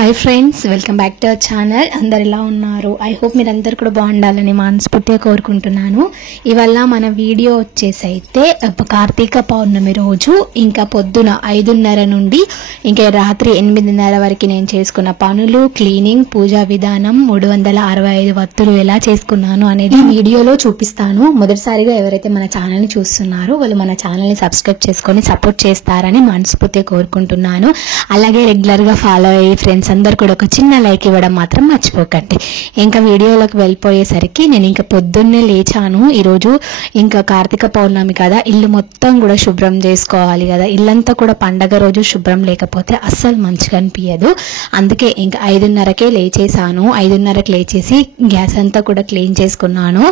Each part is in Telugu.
Hi friends, welcome back to our channel. అందరు ఎలా ఉన్నారు? ఐ హోప్ మీరందరూ కూడా బాగుండాలని మనస్ఫూర్తిగా కోరుకుంటున్నాను. ఇవాళ మన వీడియో వచ్చేసి అయితే కార్తీక పౌర్ణమి రోజు ఇంకా పొద్దున 5:30 నుండి ఇంకా రాత్రి 8:30 వరకు నేను చేసుకున్న పనులు, క్లీనింగ్, పూజా విధానం, 365 వత్తులు ఎలా చేసుకున్నాను అనేది వీడియోలో చూపిస్తాను. మొదటిసారిగా ఎవరైతే మన ఛానల్ని చూస్తున్నారో వాళ్ళు మన ఛానల్ని సబ్స్క్రైబ్ చేసుకొని సపోర్ట్ చేస్తారని మనస్ఫూర్తిగా కోరుకుంటున్నాను. అలాగే రెగ్యులర్గా ఫాలో అయ్యే ఫ్రెండ్స్ అందరు కూడా ఒక చిన్న లైక్ ఇవ్వడం మాత్రం మర్చిపోకండి. ఇంకా వీడియోలోకి వెళ్ళిపోయేసరికి నేను ఇంకా పొద్దున్నే లేచాను. ఈరోజు ఇంకా కార్తీక పౌర్ణమి కదా, ఇల్లు మొత్తం కూడా శుభ్రం చేసుకోవాలి కదా. ఇల్లంతా కూడా పండగ రోజు శుభ్రం లేకపోతే అస్సలు మంచిగా అనిపించదు. అందుకే ఇంకా 5:30కే లేచేసాను. 5:30కి లేచేసి గ్యాస్ అంతా కూడా క్లీన్ చేసుకున్నాను.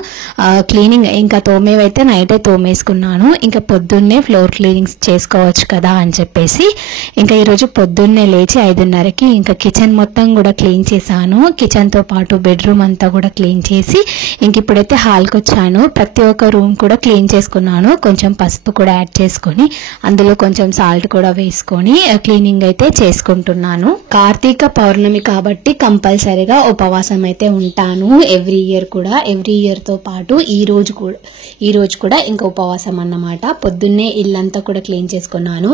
క్లీనింగ్ ఇంకా తోమేవైతే నైటే తోమేసుకున్నాను. ఇంకా పొద్దున్నే ఫ్లోర్ క్లీనింగ్స్ చేసుకోవచ్చు కదా అని చెప్పేసి ఇంకా ఈరోజు పొద్దున్నే లేచి 5:30కి ఇంకా కిచెన్ మొత్తం కూడా క్లీన్ చేశాను. కిచెన్తో పాటు బెడ్రూమ్ అంతా కూడా క్లీన్ చేసి ఇంక ఇప్పుడైతే హాల్కి వచ్చాను. ప్రతి ఒక్క రూమ్ కూడా క్లీన్ చేసుకున్నాను. కొంచెం పసుపు కూడా యాడ్ చేసుకొని అందులో కొంచెం సాల్ట్ కూడా వేసుకొని క్లీనింగ్ అయితే చేసుకుంటున్నాను. కార్తీక పౌర్ణమి కాబట్టి కంపల్సరీగా ఉపవాసం అయితే ఉంటాను. ఎవ్రీ ఇయర్ తో పాటు ఈ రోజు కూడా ఇంకా ఉపవాసం అన్నమాట. పొద్దున్నే ఇల్లంతా కూడా క్లీన్ చేసుకున్నాను.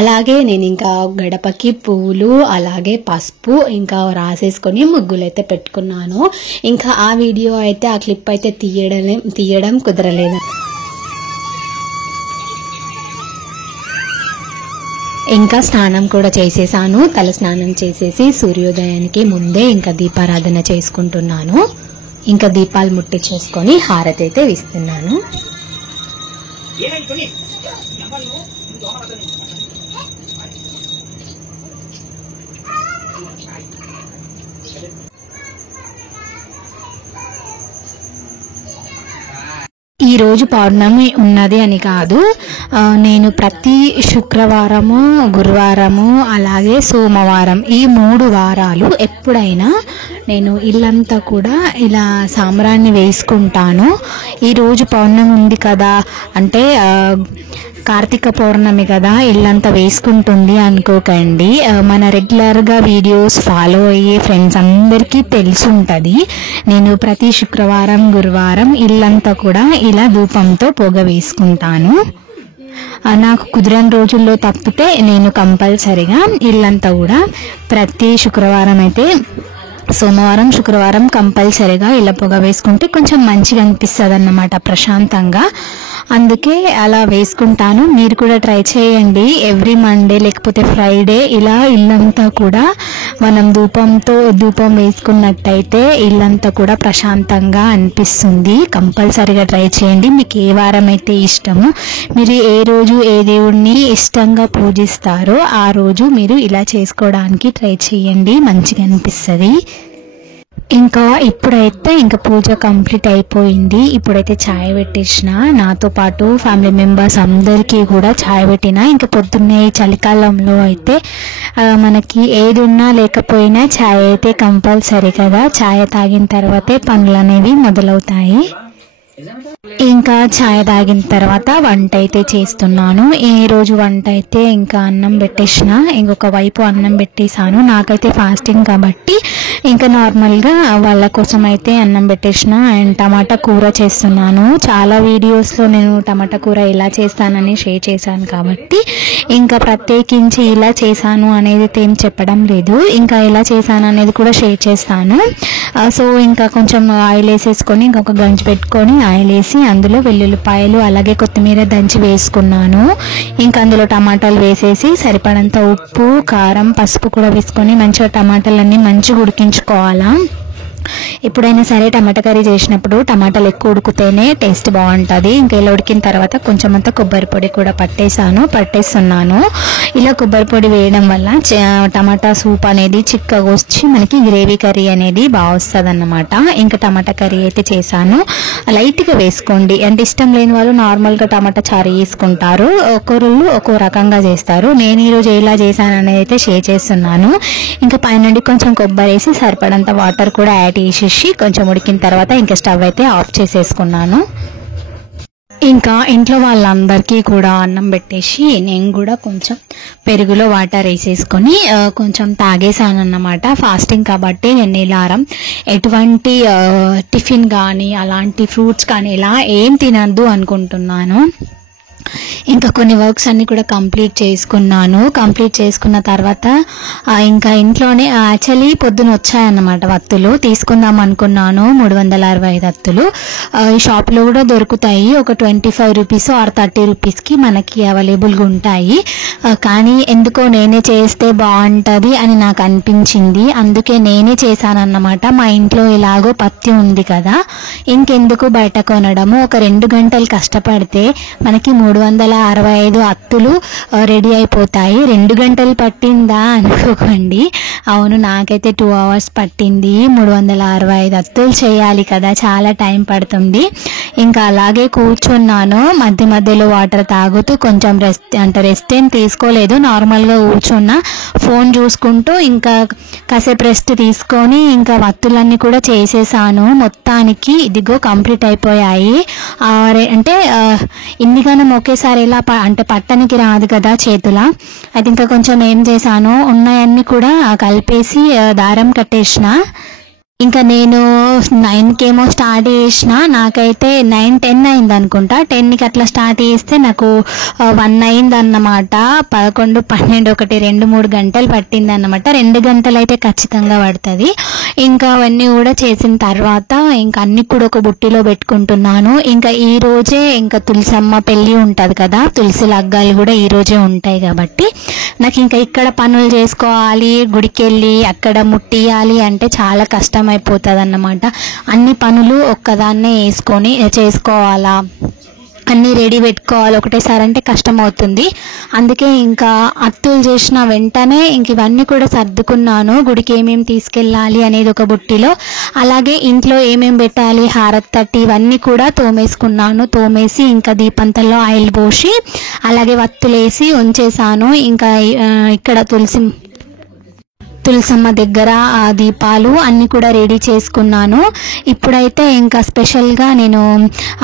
అలాగే నేను ఇంకా గడపకి పువ్వులు అలాగే పసుపు ఇంకా రాసేసుకొని ముగ్గులు అయితే పెట్టుకున్నాను. ఇంకా ఆ వీడియో అయితే ఆ క్లిప్ అయితే తీయడం కుదరలేదు. ఇంకా స్నానం కూడా చేసేసాను. తల స్నానం చేసేసి సూర్యోదయానికి ముందే ఇంకా దీపారాధన చేసుకుంటున్నాను. ఇంకా దీపాలు ముట్టించేసుకొని హారతి అయితే ఇస్తున్నాను. ఈ రోజు పౌర్ణమి ఉన్నది అని కాదు, నేను ప్రతి శుక్రవారము, గురువారము అలాగే సోమవారం ఈ 3 వారాలు ఎప్పుడైనా నేను ఇల్లంతా కూడా ఇలా సాంబ్రాన్ని వేసుకుంటాను. ఈరోజు పౌర్ణమి ఉంది కదా అంటే కార్తీక పౌర్ణమి కదా ఇల్లంతా వేసుకుంటుంది అనుకోకండి. మన రెగ్యులర్గా వీడియోస్ ఫాలో అయ్యే ఫ్రెండ్స్ అందరికీ తెలిసి ఉంటుంది. నేను ప్రతి శుక్రవారం, గురువారం ఇల్లంతా కూడా ఇలా ధూపంతో పొగ వేసుకుంటాను. నాకు కుదిరని రోజుల్లో తప్పితే నేను కంపల్సరిగా ఇల్లంతా కూడా ప్రతి శుక్రవారం అయితే సోమవారం, శుక్రవారం కంపల్సరీగా ఇలా పొగ వేసుకుంటే కొంచెం మంచిగా అనిపిస్తుంది అన్నమాట, ప్రశాంతంగా. అందుకే అలా వేసుకుంటాను. మీరు కూడా ట్రై చేయండి. ఎవ్రీ మండే లేకపోతే ఫ్రైడే ఇలా ఇల్లంతా కూడా మనం ధూపం వేసుకున్నట్టయితే ఇల్లంతా కూడా ప్రశాంతంగా అనిపిస్తుంది. కంపల్సరీగా ట్రై చేయండి. మీకు ఏ వారం అయితే ఇష్టమో, మీరు ఏ రోజు ఏ దేవుణ్ణి ఇష్టంగా పూజిస్తారో ఆ రోజు మీరు ఇలా చేసుకోవడానికి ట్రై చేయండి, మంచిగా అనిపిస్తుంది. ఇంకా ఇప్పుడైతే ఇంకా పూజ కంప్లీట్ అయిపోయింది. ఇప్పుడైతే ఛాయ్ పెట్టేసిన, నాతో పాటు ఫ్యామిలీ మెంబర్స్ అందరికీ కూడా ఛాయ్ పెట్టిన. ఇంకా పొద్దున్నే చలికాలంలో అయితే మనకి ఏది ఉన్నా లేకపోయినా ఛాయ్ అయితే కంపల్సరీ కదా. ఛాయ్ తాగిన తర్వాతే పనులు అనేవి మొదలవుతాయి. ఇంకా ఛాయ్ తాగిన తర్వాత వంట అయితే చేస్తున్నాను. ఈ రోజు వంట అయితే ఇంకా అన్నం పెట్టేసిన, ఇంకొక వైపు అన్నం పెట్టేశాను. నాకైతే ఫాస్టింగ్ కాబట్టి ఇంకా నార్మల్గా వాళ్ళ కోసం అయితే అన్నం పెట్టేసిన. అండ్ టమాటా కూర చేస్తున్నాను. చాలా వీడియోస్లో నేను టమాటా కూర ఎలా చేస్తానని షేర్ చేశాను కాబట్టి ఇంకా ప్రత్యేకించి ఇలా చేశాను అనేది ఏం చెప్పడం లేదు. ఇంకా ఎలా చేశాను అనేది కూడా షేర్ చేస్తాను. సో ఇంకా కొంచెం ఆయిల్ వేసేసుకొని ఇంకొక గంజి పెట్టుకొని ఆయిల్ వేసి అందులో వెల్లుల్లిపాయలు అలాగే కొత్తిమీర దంచి వేసుకున్నాను. ఇంకా అందులో టమాటాలు వేసేసి సరిపడంత ఉప్పు, కారం, పసుపు కూడా వేసుకొని మంచిగా టమాటాలన్నీ మంచిగా ఉడికించుకోవాలా. ఎప్పుడైనా సరే టమాటా కర్రీ చేసినప్పుడు టమాటాలు ఎక్కువ ఉడికితేనే టేస్ట్ బాగుంటుంది. ఇంకా ఇలా ఉడికిన తర్వాత కొంచెం అంతా కొబ్బరి పొడి కూడా పట్టేస్తున్నాను. ఇలా కొబ్బరి పొడి వేయడం వల్ల టమాటా సూప్ అనేది చిక్కగా వచ్చి మనకి గ్రేవీ కర్రీ అనేది బాగా వస్తుంది అన్నమాట. ఇంకా టమాటా కర్రీ అయితే చేశాను. లైట్గా వేసుకోండి. అంటే ఇష్టం లేని వాళ్ళు నార్మల్గా టమాటా చారు వేసుకుంటారు, ఒక్కొరు ఒక్కో రకంగా చేస్తారు. నేను ఈరోజు ఎలా చేశాను అనేది అయితే షేర్ చేస్తున్నాను. ఇంకా పైనుండి కొంచెం కొబ్బరి వేసి సరిపడంత వాటర్ కూడా యాడ్ చేసేసి కొంచెం ఉడికిన తర్వాత ఇంకా స్టవ్ అయితే ఆఫ్ చేసేసుకున్నాను. ఇంకా ఇంట్లో వాళ్ళందరికీ కూడా అన్నం పెట్టేసి నేను కూడా కొంచెం పెరుగులో వాటర్ వేసేసుకొని కొంచెం తాగేసాను అన్నమాట. ఫాస్టింగ్ కాబట్టి నేను నీలారం ఎటువంటి టిఫిన్ కానీ అలాంటి ఫ్రూట్స్ కానీ ఇలా ఏం తినద్దు అనుకుంటున్నాను. ఇంకా కొన్ని వర్క్స్ అన్ని కూడా కంప్లీట్ చేసుకున్న తర్వాత ఇంకా ఇంట్లోనే యాక్చువల్లీ పొద్దున వచ్చాయన్నమాట వత్తులు తీసుకుందాం అనుకున్నాను. 365 వత్తులు ఈ షాప్లో కూడా దొరుకుతాయి. ఒక 25 రూపీస్ ఆర్ 30 రూపీస్కి మనకి అవైలబుల్గా ఉంటాయి. కానీ ఎందుకో నేనే చేస్తే బాగుంటుంది అని నాకు అనిపించింది. అందుకే నేనే చేశానన్నమాట. మా ఇంట్లో ఎలాగో పత్తి ఉంది కదా, ఇంకెందుకు బయట కొనడము. ఒక 2 గంటలు కష్టపడితే మనకి 365 అత్తులు రెడీ అయిపోతాయి. 2 గంటలు పట్టిందా అనుకోకండి, అవును నాకైతే 2 hours పట్టింది. 365 అత్తులు చేయాలి కదా, చాలా టైం పడుతుంది. ఇంకా అలాగే కూర్చున్నాను, మధ్య మధ్యలో వాటర్ తాగుతూ కొంచెం రెస్ట్ ఏం తీసుకోలేదు, నార్మల్గా కూర్చున్నా ఫోన్ చూసుకుంటూ. ఇంకా కాసేపు రెస్ట్ తీసుకొని ఇంకా వత్తులన్నీ కూడా చేసేసాను. మొత్తానికి ఇదిగో కంప్లీట్ అయిపోయాయి. అంటే ఇన్నిగానం ఒకేసారి ఇలా అంటే పట్టనికి రాదు కదా చేతుల. అది ఇంకా కొంచెం ఏం చేశాను, ఉన్నాయన్నీ కూడా కలిపేసి దారం కట్టేసిన. ఇంకా నేను 9కి ఏమో స్టార్ట్ చేసిన, నాకైతే 9-10 అయింది అనుకుంటా. 10కి అట్లా స్టార్ట్ చేస్తే నాకు 1 అయింది అన్నమాట. 11, 12, 1, 2, 3 గంటలు పట్టింది అన్నమాట. 2 గంటలు అయితే ఖచ్చితంగా పడుతుంది. ఇంకా అవన్నీ కూడా చేసిన తర్వాత ఇంకా అన్ని కూడా ఒక బుట్టిలో పెట్టుకుంటున్నాను. ఇంకా ఈ రోజే ఇంకా తులసమ్మ పెళ్ళి ఉంటుంది కదా, తులసి లగ్గాలు కూడా ఈ రోజే ఉంటాయి కాబట్టి నాకు ఇంకా ఇక్కడ పనులు చేసుకోవాలి, గుడికి వెళ్ళి అక్కడ ముట్టియాలి అంటే చాలా కష్టం అయిపోతుంది అన్నమాట. అన్ని పనులు ఒక్కదాన్నే వేసుకొని చేసుకోవాలా, అన్నీ రెడీ పెట్టుకోవాలి ఒకటేసారి అంటే కష్టం అవుతుంది. అందుకే ఇంకా అత్తులు చేసిన వెంటనే ఇంక ఇవన్నీ కూడా సర్దుకున్నాను. గుడికి ఏమేమి తీసుకెళ్ళాలి అనేది ఒక బుట్టిలో, అలాగే ఇంట్లో ఏమేమి పెట్టాలి, హారతి తట్టి ఇవన్నీ కూడా తోమేసి ఇంకా దీపంతల్లో ఆయిల్ పోసి అలాగే వత్తులేసి ఉంచేసాను. ఇంకా ఇక్కడ తులసమ్మ దగ్గర ఆ దీపాలు అన్నీ కూడా రెడీ చేసుకున్నాను. ఇప్పుడైతే ఇంకా స్పెషల్గా నేను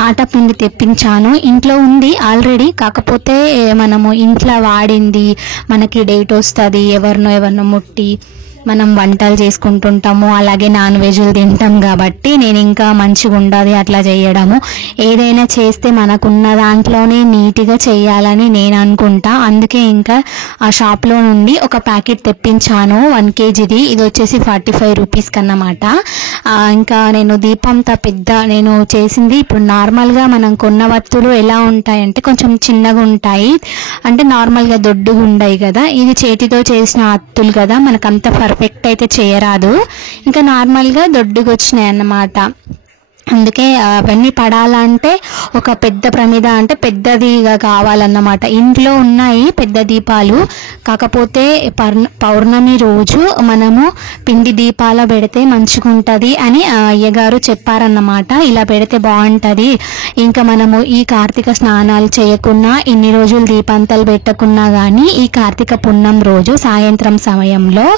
ఆటపిండి తెప్పించాను. ఇంట్లో ఉంది ఆల్రెడీ, కాకపోతే మనము ఇంట్లో వాడింది మనకి డేట్ వస్తుంది, ఎవరినో ముట్టి మనం వంటలు చేసుకుంటుంటాము, అలాగే నాన్ వెజ్లు తింటాం కాబట్టి నేను ఇంకా మంచిగా ఉండదు అట్లా చేయడము. ఏదైనా చేస్తే మనకున్న దాంట్లోనే నీట్గా చేయాలని నేను అనుకుంటా. అందుకే ఇంకా ఆ షాప్లో నుండి ఒక ప్యాకెట్ తెప్పించాను 1 kgది. ఇది వచ్చేసి 45 రూపీస్కి అన్నమాట. ఇంకా నేను దీపంతో పెద్ద నేను చేసింది. ఇప్పుడు నార్మల్గా మనం కొన్న వత్తులు ఎలా ఉంటాయంటే కొంచెం చిన్నగా ఉంటాయి, అంటే నార్మల్గా దొడ్డుగా ఉండయి కదా. ఇది చేతితో చేసిన అత్తులు కదా, మనకంత పర్ఫెక్ట్ అయితే చేయరాదు. ఇంకా నార్మల్గా దొడ్డుగా వచ్చినాయి అన్నమాట. అందుకే అవన్నీ పడాలంటే ఒక పెద్ద ప్రమిద అంటే పెద్దదిగా కావాలన్నమాట. ఇంట్లో ఉన్నాయి పెద్ద దీపాలు, కాకపోతే పౌర్ణమి రోజు మనము పిండి దీపాల పెడితే మంచిగా ఉంటుంది అని అయ్యగారు చెప్పారన్నమాట. ఇలా పెడితే బాగుంటుంది. ఇంకా మనము ఈ కార్తీక స్నానాలు చేయకున్నా, ఇన్ని రోజులు దీపాంతాలు పెట్టకున్నా కానీ ఈ కార్తీక పున్నం రోజు సాయంత్రం సమయంలో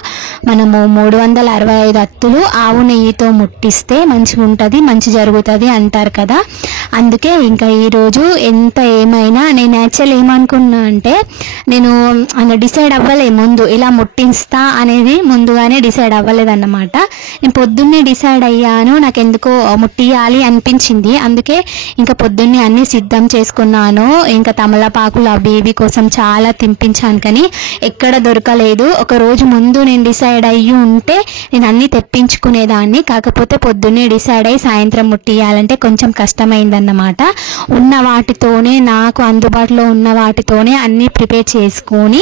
మనము 365 అత్తులు ఆవు నెయ్యితో ముట్టిస్తే మంచిగా ఉంటుంది, మంచి జరుగుతుంది అంటారు కదా. అందుకే ఇంకా ఈరోజు ఎంత ఏమైనా నేను యాక్చువల్ ఏమనుకున్నా అంటే నేను డిసైడ్ అవ్వలే ముందు ఇలా ముట్టిస్తా అనేది, ముందుగానే డిసైడ్ అవ్వలేదన్నమాట. నేను పొద్దున్నే డిసైడ్ అయ్యాను, నాకు ఎందుకో ముట్టియాలి అనిపించింది. అందుకే ఇంకా పొద్దున్నే అన్ని సిద్ధం చేసుకున్నాను. ఇంకా తమలపాకులు అవి ఇవి కోసం చాలా తింపించాను కానీ ఎక్కడ దొరకలేదు. ఒక రోజు ముందు నేను డిసైడ్ అయ్యి ఉంటే నేను అన్ని తెప్పించుకునేదాన్ని, కాకపోతే పొద్దున్నే డిసైడ్ అయ్యి సాయంత్రం ముట్టియాలంటే కొంచెం కష్టమైందన్నమాట. ఉన్న వాటితోనే, నాకు అందుబాటులో ఉన్న వాటితోనే అన్నీ ప్రిపేర్ చేసుకొని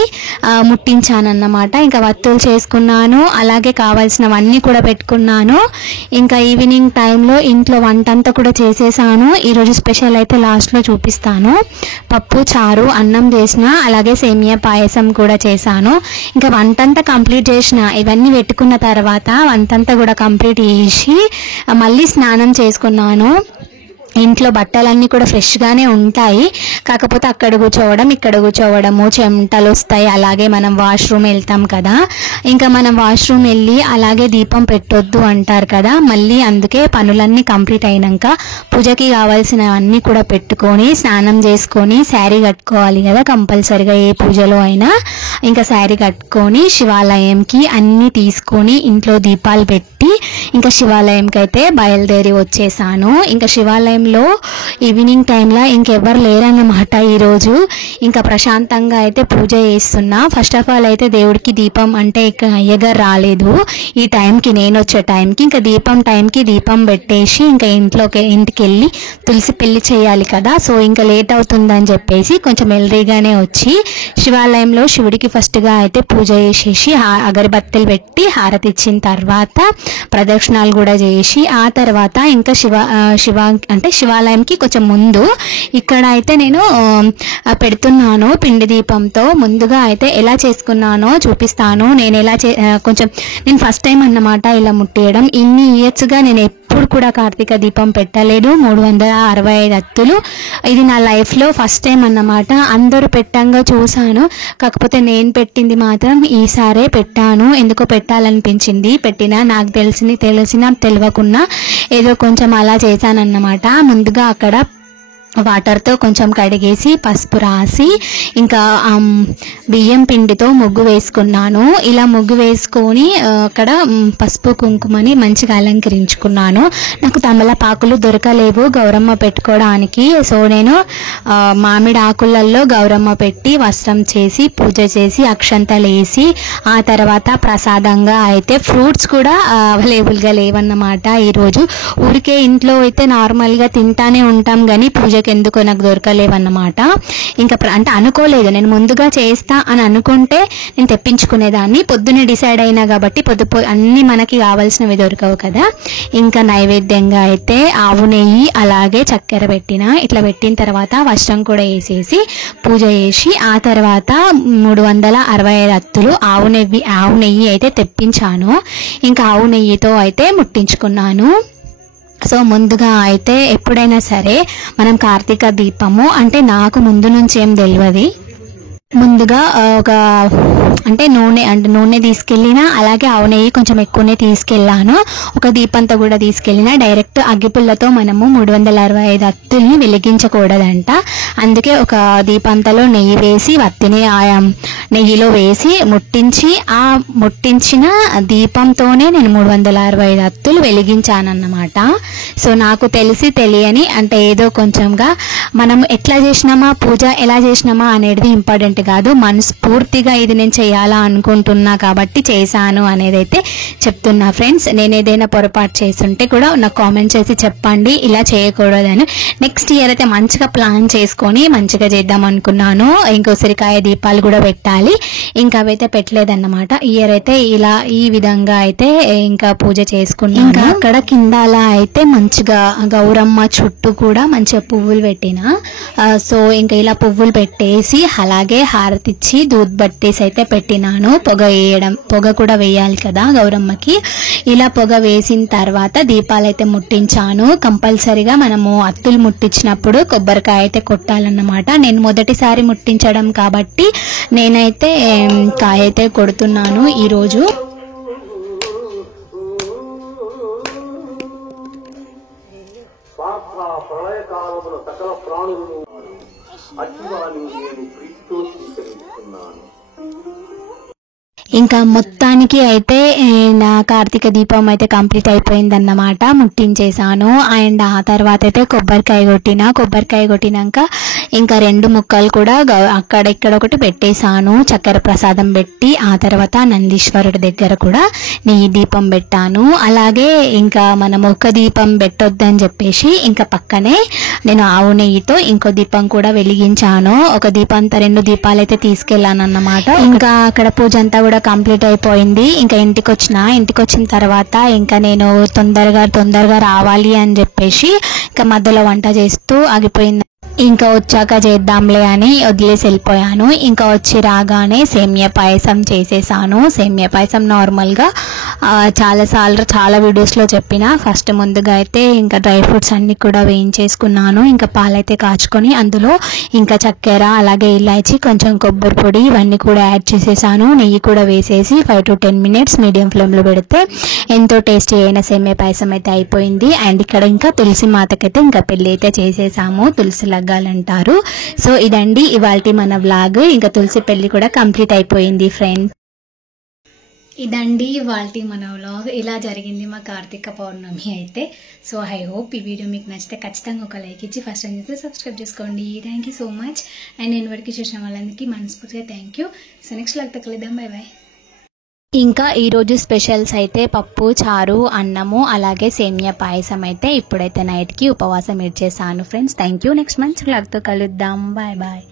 ముట్టించానన్నమాట. ఇంకా వత్తులు చేసుకున్నాను, అలాగే కావాల్సినవన్నీ కూడా పెట్టుకున్నాను. ఇంకా ఈవినింగ్ టైంలో ఇంట్లో వంట అంతా కూడా చేసేసాను. ఈరోజు స్పెషల్ అయితే లాస్ట్లో చూపిస్తాను. పప్పు చారు అన్నం చేసిన, అలాగే సేమియా పాయసం కూడా చేశాను. ఇంకా వంటంతా కంప్లీట్ చేసిన, ఇవన్నీ పెట్టుకున్న తర్వాత వంటంతా కూడా కంప్లీట్ చేసి మళ్ళీ స్నానం చేసుకున్నాను. ఇంట్లో బట్టలన్నీ కూడా ఫ్రెష్గానే ఉంటాయి. కాకపోతే అక్కడ కూర్చోవడం ఇక్కడ కూర్చోవడము చెమటలు వస్తాయి. అలాగే మనం వాష్రూమ్ వెళ్తాం కదా, ఇంకా మనం వాష్రూమ్ వెళ్ళి అలాగే దీపం పెట్టొద్దు అంటారు కదా. మళ్ళీ అందుకే పనులన్నీ కంప్లీట్ అయినాక పూజకి కావాల్సినవన్నీ కూడా పెట్టుకొని స్నానం చేసుకొని శారీ కట్టుకోవాలి కదా కంపల్సరిగా ఏ పూజలో అయినా. ఇంకా శారీ కట్టుకొని శివాలయంకి అన్నీ తీసుకొని ఇంట్లో దీపాలు పెట్టి ఇంకా శివాలయంకి అయితే బయలుదేరి వచ్చేసాను. ఇంకా శివాలయంలో ఈవినింగ్ టైంలో ఇంకెవ్వరు లేరన్నమాట ఈరోజు. ఇంకా ప్రశాంతంగా అయితే పూజ చేస్తున్నా. ఫస్ట్ ఆఫ్ ఆల్ అయితే దేవుడికి దీపం అంటే ఇక్కడ అయ్యగారు రాలేదు ఈ టైంకి, నేను వచ్చే టైంకి. ఇంకా దీపం టైంకి దీపం పెట్టేసి ఇంకా ఇంటికి వెళ్ళి తులసి పెళ్లి చేయాలి కదా. సో ఇంకా లేట్ అవుతుందని చెప్పేసి కొంచెం ఎల్రీగానే వచ్చి శివాలయంలో శివుడికి ఫస్ట్గా అయితే పూజ చేసేసి అగరబత్తీలు పెట్టి హారతి ఇచ్చిన తర్వాత ప్రదక్షిణాలు కూడా చేసి ఆ తర్వాత ఇంకా శివాలయంకి కొంచెం ముందు ఇక్కడ అయితే నేను పెడుతున్నాను పిండి దీపంతో. ముందుగా అయితే ఎలా చేసుకున్నానో చూపిస్తాను. నేను నేను ఫస్ట్ టైం అన్నమాట ఇలా ముట్టేయడం. ఇన్ని ఇయర్స్గా నేను ఎప్పుడు కూడా కార్తీక దీపం పెట్టలేదు. 365 అత్తులు ఇది నా లైఫ్లో ఫస్ట్ టైం అన్నమాట. అందరూ పెట్టంగా చూశాను, కాకపోతే నేను పెట్టింది మాత్రం ఈసారే పెట్టాను. ఎందుకో పెట్టాలనిపించింది. పెట్టినా నాకు తెలిసినా తెలియకున్నా ఏదో కొంచెం అలా చేశానన్నమాట. ముందుగా అక్కడ వాటర్తో కొంచెం కడిగేసి పసుపు రాసి ఇంకా బియ్యం పిండితో ముగ్గు వేసుకున్నాను. ఇలా ముగ్గు వేసుకొని అక్కడ పసుపు కుంకుమని మంచిగా అలంకరించుకున్నాను. నాకు తమలపాకులు దొరకలేవు గౌరమ్మ పెట్టుకోవడానికి. సో నేను మామిడి ఆకులలో గౌరమ్మ పెట్టి వస్త్రం చేసి పూజ చేసి అక్షంతలు వేసి ఆ తర్వాత ప్రసాదంగా అయితే ఫ్రూట్స్ కూడా అవైలబుల్గా లేవన్నమాట ఈరోజు. ఊరికే ఇంట్లో అయితే నార్మల్గా తింటానే ఉంటాం కానీ పూజ ఎందుకో నాకు దొరకలేవన్నమాట. ఇంకా అంటే అనుకోలేదు, నేను ముందుగా చేస్తా అని అనుకుంటే నేను తెప్పించుకునేదాన్ని. పొద్దున్నే డిసైడ్ అయినా కాబట్టి అన్ని మనకి కావాల్సినవి దొరకవు కదా. ఇంకా నైవేద్యంగా అయితే ఆవు నెయ్యి అలాగే చక్కెర ఇట్లా పెట్టిన తర్వాత వస్త్రం కూడా వేసేసి పూజ చేసి ఆ తర్వాత 365 అత్తులు ఆవు నెయ్యి అయితే తెప్పించాను. ఇంకా ఆవు నెయ్యితో అయితే ముట్టించుకున్నాను. సో ముందుగా అయితే ఎప్పుడైనా సరే మనం కార్తీక దీపము అంటే నాకు ముందు నుంచి ఏం తెలియదు. ముందుగా ఒక నూనె తీసుకెళ్ళినా అలాగే ఆవు నెయ్యి కొంచెం ఎక్కువనే తీసుకెళ్ళాను. ఒక దీపంతో కూడా తీసుకెళ్ళినా. డైరెక్ట్ అగ్గిపుల్లతో మనము 365 అత్తుల్ని వెలిగించకూడదంట. అందుకే ఒక దీపంతలో నెయ్యి వేసి వత్తిని నెయ్యిలో వేసి ముట్టించి ఆ ముట్టించిన దీపంతోనే నేను 365 అత్తులు వెలిగించానన్నమాట. సో నాకు తెలియని అంటే ఏదో కొంచెంగా మనం ఎట్లా చేసినామా పూజ ఎలా చేసినామా అనేది ఇంపార్టెంట్ కాదు. మనస్ఫూర్తిగా ఇది నేను చేయాలా అనుకుంటున్నా కాబట్టి చేశాను అనేది అయితే చెప్తున్నా ఫ్రెండ్స్. నేను ఏదైనా పొరపాటు చేస్తుంటే కూడా నాకు కామెంట్ చేసి చెప్పండి, ఇలా చేయకూడదని. నెక్స్ట్ ఇయర్ అయితే మంచిగా ప్లాన్ చేసుకొని మంచిగా చేద్దాం అనుకున్నాను. ఇంకో ఉసిరికాయ దీపాలు కూడా పెట్టాలి, ఇంకా అవైతే పెట్టలేదన్నమాట. ఇయర్ అయితే ఇలా ఈ విధంగా అయితే ఇంకా పూజ చేసుకున్నాను. ఇంకా అక్కడ కింద అలా అయితే మంచిగా గౌరమ్మ చుట్టూ కూడా మంచిగా పువ్వులు పెట్టిన. సో ఇంకా ఇలా పువ్వులు పెట్టేసి అలాగే హారతిచ్చి దూద్ బట్టేసి అయితే పెట్టినాను. పొగ కూడా వేయాలి కదా గౌరమ్మకి. ఇలా పొగ వేసిన తర్వాత దీపాలు అయితే ముట్టించాను. కంపల్సరిగా మనము అత్తులు ముట్టించినప్పుడు కొబ్బరికాయ అయితే కొట్టాలన్నమాట. నేను మొదటిసారి ముట్టించడం కాబట్టి నేనైతే కాయ అయితే కొడుతున్నాను ఈరోజు. ఇంకా మొత్తానికి అయితే నా కార్తీక దీపం అయితే కంప్లీట్ అయిపోయిందన్నమాట. ముట్టించేసాను. అండ్ ఆ తర్వాత అయితే కొబ్బరికాయ కొట్టినాక ఇంకా 2 ముక్కలు కూడా అక్కడ ఇక్కడ ఒకటి పెట్టేశాను చక్కెర ప్రసాదం పెట్టి. ఆ తర్వాత నందీశ్వరుడి దగ్గర కూడా నెయ్యి దీపం పెట్టాను. అలాగే ఇంకా మనం ఒక దీపం పెట్టొద్దని చెప్పేసి ఇంకా పక్కనే నేను ఆవు నెయ్యితో ఇంకో దీపం కూడా వెలిగించాను. ఒక దీపంతో 2 దీపాలు అయితే తీసుకెళ్ళాను అన్నమాట. ఇంకా అక్కడ పూజ అంతా కూడా కంప్లీట్ అయిపోయింది. ఇంకా ఇంటికి వచ్చిన తర్వాత ఇంకా నేను తొందరగా రావాలి అని చెప్పేసి ఇంకా మధ్యలో వంట చేస్తూ ఆగిపోయింది. ఇంకా వచ్చాక చేద్దాంలే అని వదిలేసి వెళ్ళిపోయాను. ఇంకా వచ్చి రాగానే సేమియా పాయసం చేసేసాను. సేమియా పాయసం నార్మల్గా చాలా వీడియోస్లో చెప్పిన. ఫస్ట్ ముందుగా అయితే ఇంకా డ్రై ఫ్రూట్స్ అన్నీ కూడా వేయించేసుకున్నాను. ఇంకా పాలైతే కాచుకొని అందులో ఇంకా చక్కెర, అలాగే ఇలాచి, కొంచెం కొబ్బరి పొడి ఇవన్నీ కూడా యాడ్ చేసేసాను. నెయ్యి కూడా వేసేసి 5 to 10 minutes మీడియం ఫ్లేమ్లో పెడితే ఎంతో టేస్టీ అయిన సేమియా పాయసం అయితే అయిపోయింది. అండ్ ఇక్కడ ఇంకా తులసి మాతకైతే ఇంకా పెళ్ళి అయితే చేసేసాము, తులసి లగ్గాలంటారు. సో ఇదండి ఇవాల్టి మన వ్లాగ్. ఇంకా తులసి పెళ్ళి కూడా కంప్లీట్ అయిపోయింది ఫ్రెండ్స్. ఇదండి ఇవాల్టి మన వ్లాగ్. ఇలా జరిగింది మా కార్తీక పౌర్ణమి అయితే. సో ఐ హోప్ ఈ వీడియో మీకు నచ్చితే ఖచ్చితంగా ఒక లైక్ ఇచ్చి ఫస్ట్ టైం చేస్తే సబ్స్క్రైబ్ చేసుకోండి. Thank you so much. And నేను వరకు చూసిన వాళ్ళందరికీ మనస్ఫూర్తిగా thank you. So next vlog కలుద్దాం. Bye bye. ఇంకా ఈరోజు స్పెషల్స్ అయితే పప్పు చారు, అన్నము, అలాగే సేమియా పాయసం అయితే ఇప్పుడైతే నైట్కి ఉపవాసం ఇచ్చేసాను ఫ్రెండ్స్. Thank you. నెక్స్ట్ మంచి వ్లాగ్తో కలుద్దాం. Bye bye.